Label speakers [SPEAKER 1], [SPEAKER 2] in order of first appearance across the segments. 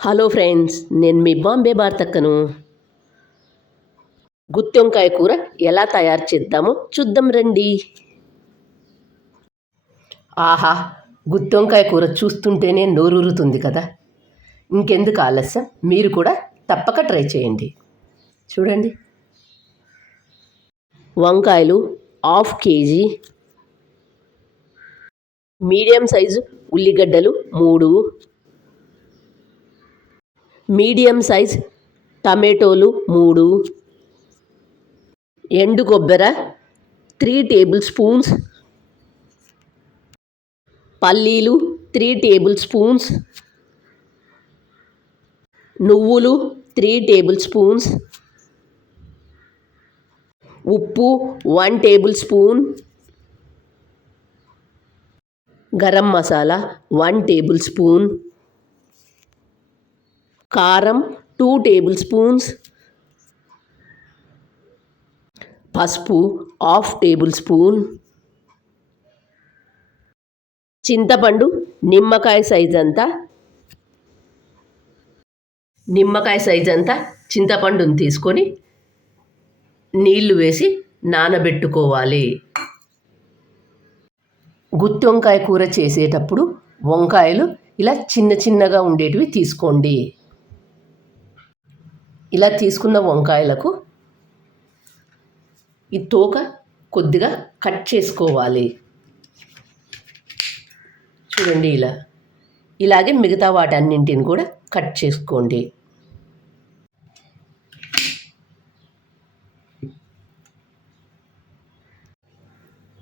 [SPEAKER 1] Hello friends నేను మీ బాంబే భారతక్కను గుత్తి వంకాయ కూర ఎలా తయారు చేద్దామో చూద్దాం రండి. ఆహా గుత్తి వంకాయ కూర చూస్తుంటేనే నోరూరుతుంది కదా. ఇంకెందుకు ఆలస్యం? మీరు కూడా తప్పక ట్రై చేయండి. చూడండి. వంకాయలు హాఫ్ కేజీ మీడియం సైజు ఉల్లిగడ్డలు మూడు మీడియం సైజ్ టమాటోలు మూడు ఎండు కొబ్బెర త్రీ టేబుల్ స్పూన్స్ పల్లీలు త్రీ టేబుల్ స్పూన్స్ నువ్వులు త్రీ టేబుల్ స్పూన్స్ ఉప్పు one tablespoon garam masala one tablespoon కారం టూ టేబుల్ స్పూన్స్ పసుపు హాఫ్ టేబుల్ స్పూన్ చింతపండు నిమ్మకాయ సైజ్ అంతా. నిమ్మకాయ సైజ్ అంతా చింతపండుని తీసుకొని నీళ్ళు వేసి నానబెట్టుకోవాలి. గుత్తి వంకాయ కూర చేసేటప్పుడు వంకాయలు ఇలా చిన్న చిన్నగా ఉండేటివి తీసుకోండి. ఇలా తీసుకున్న వంకాయలకు ఈ తోక కొద్దిగా కట్ చేసుకోవాలి. చూడండి ఇలా. ఇలాగే మిగతా వాటన్నింటిని కూడా కట్ చేసుకోండి.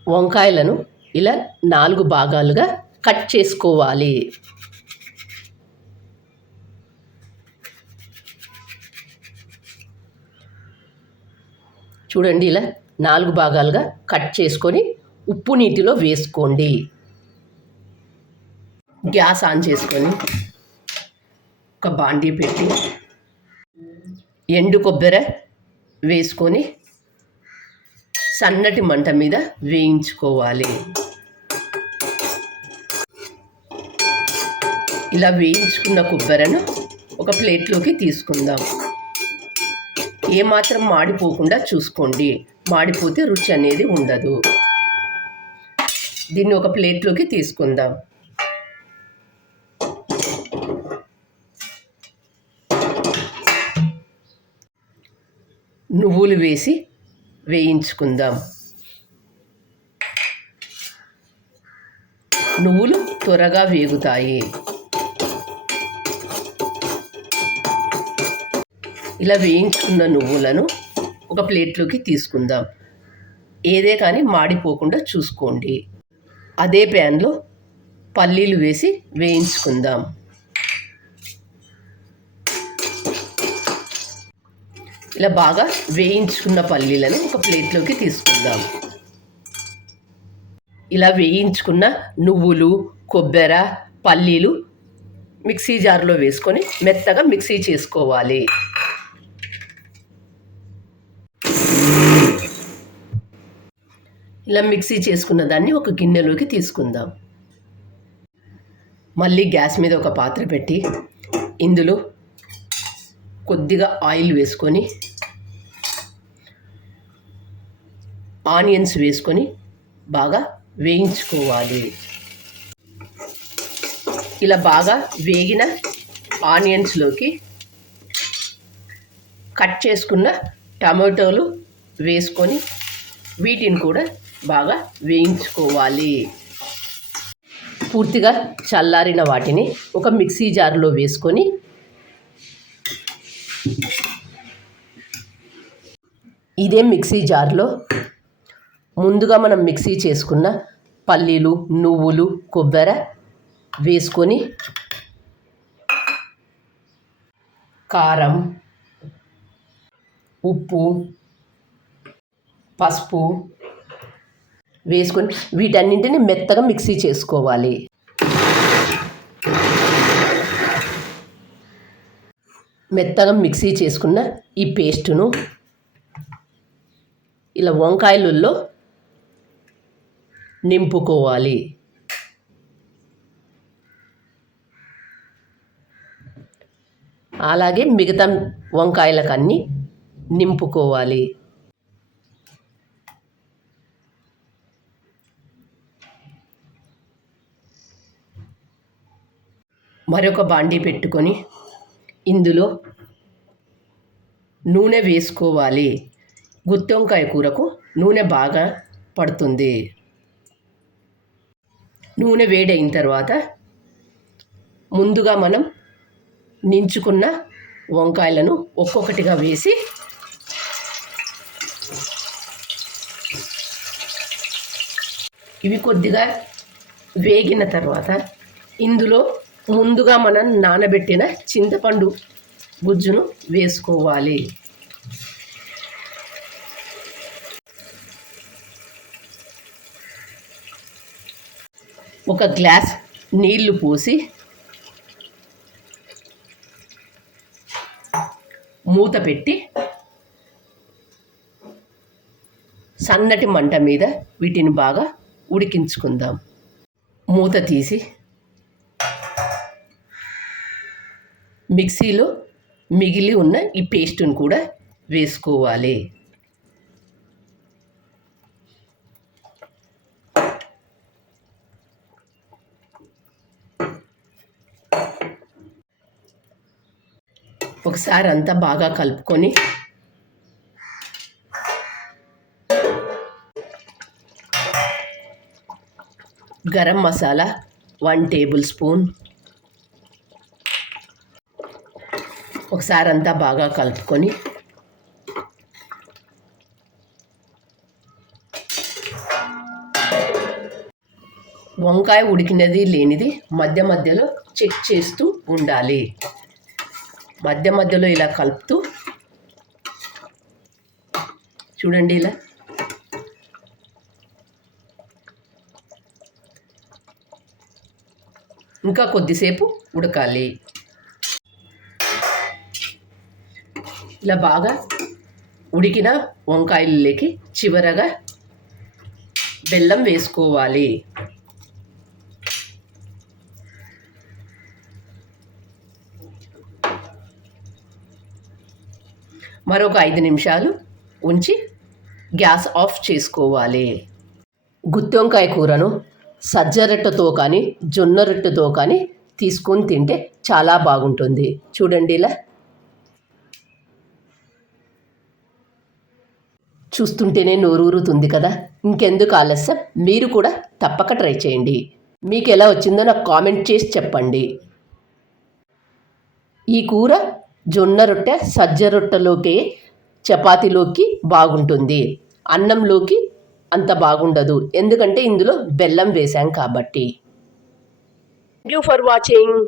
[SPEAKER 1] వంకాయలను ఇలా నాలుగు భాగాలుగా కట్ చేసుకోవాలి. చూడండి ఇలా నాలుగు భాగాలుగా కట్ చేసుకొని ఉప్పు నీటిలో వేసుకోండి. గ్యాస్ ఆన్ చేసుకొని ఒక బాండీ పెట్టి ఎండు కొబ్బరి వేసుకొని సన్నటి మంట మీద వేయించుకోవాలి. ఇలా వేయించుకున్న కొబ్బరిను ఒక ప్లేట్లోకి తీసుకుందాం. ఏమాత్రం మాడిపోకుండా చూసుకోండి. మాడిపోతే రుచి అనేది ఉండదు. దీన్ని ఒక ప్లేట్లోకి తీసుకుందాం. నువ్వులు వేసి వేయించుకుందాం. నువ్వులు త్వరగా వేగుతాయి. ఇలా వేయించుకున్న నువ్వులను ఒక ప్లేట్లోకి తీసుకుందాం. ఏదే కానీ మాడిపోకుండా చూసుకోండి. అదే ప్యాన్లో పల్లీలు వేసి వేయించుకుందాం. ఇలా బాగా వేయించుకున్న పల్లీలను ఒక ప్లేట్లోకి తీసుకుందాం. ఇలా వేయించుకున్న నువ్వులు కొబ్బెర పల్లీలు మిక్సీ జార్లో వేసుకొని మెత్తగా మిక్సీ చేసుకోవాలి. ఇలా మిక్సీ చేసుకున్న దాన్ని ఒక గిన్నెలోకి తీసుకుందాం. మళ్ళీ గ్యాస్ మీద ఒక పాత్ర పెట్టి ఇందులో కొద్దిగా ఆయిల్ వేసుకొని ఆనియన్స్ వేసుకొని బాగా వేయించుకోవాలి. ఇలా బాగా వేగిన ఆనియన్స్లోకి కట్ చేసుకున్న టమాటోలు వేసుకొని వీటిని కూడా బాగా వేయించుకోవాలి. పూర్తిగా చల్లారిన వాటిని ఒక మిక్సీ జార్లో వేసుకొని ఇదే మిక్సీ జార్లో ముందుగా మనం మిక్సీ చేసుకున్న పల్లీలు నువ్వులు కొబ్బరి వేసుకొని కారం ఉప్పు పసుపు వేసుకొని వీటన్నింటిని మెత్తగా మిక్సీ చేసుకోవాలి. మెత్తగా మిక్సీ చేసుకున్న ఈ పేస్టును ఇలా వంకాయలలో నింపుకోవాలి. అలాగే మిగతా వంకాయలకన్నీ నింపుకోవాలి. మరొక బాండీ పెట్టుకొని ఇందులో నూనె వేసుకోవాలి. గుత్తి వంకాయ కూరకు నూనె బాగా పడుతుంది. నూనె వేడైన తర్వాత ముందుగా మనం నించుకున్న వంకాయలను ఒక్కొక్కటిగా వేసి ఇవి కొద్దిగా వేగిన తర్వాత ఇందులో ముందుగా మనం నానబెట్టిన చింతపండు గుజ్జును వేసుకోవాలి. ఒక గ్లాస్ నీళ్ళు పోసి మూత పెట్టి సన్నటి మంట మీద వీటిని బాగా ఉడికించుకుందాం. మూత తీసి మిక్సీలో మిగిలి ఉన్న ఈ పేస్ట్ని కూడా వేసుకోవాలి. ఒకసారి అంతా బాగా కలుపుకొని garam masala one tablespoon ఒకసారి అంతా బాగా కలుపుకొని వంకాయ ఉడికినది లేనిది మధ్య మధ్యలో చెక్ చేస్తూ ఉండాలి. మధ్య మధ్యలో ఇలా కలుపుతూ చూడండి ఇలా. ఇంకా కొద్దిసేపు ఉడకాలి. ఇలా బాగా ఉడికిన వంకాయలకి చివరగా బెల్లం వేసుకోవాలి. మరొక ఐదు నిమిషాలు ఉంచి గ్యాస్ ఆఫ్ చేసుకోవాలి. గుత్తి వంకాయ కూరను సజ్జ రొట్టెతో కానీ జొన్న రొట్టెతో కానీ తీసుకొని తింటే చాలా బాగుంటుంది. చూడండి ఇలా చూస్తుంటేనే నోరూరుతుంది కదా. ఇంకెందుకు ఆలస్యం? మీరు కూడా తప్పక ట్రై చేయండి. మీకు ఎలా వచ్చిందో నాకు కామెంట్ చేసి చెప్పండి. ఈ కూర జొన్న రొట్టె సజ్జ రొట్టెలోకి చపాతీలోకి బాగుంటుంది. అన్నంలోకి అంత బాగుండదు. ఎందుకంటే ఇందులో బెల్లం వేసాం కాబట్టి. Thank you for watching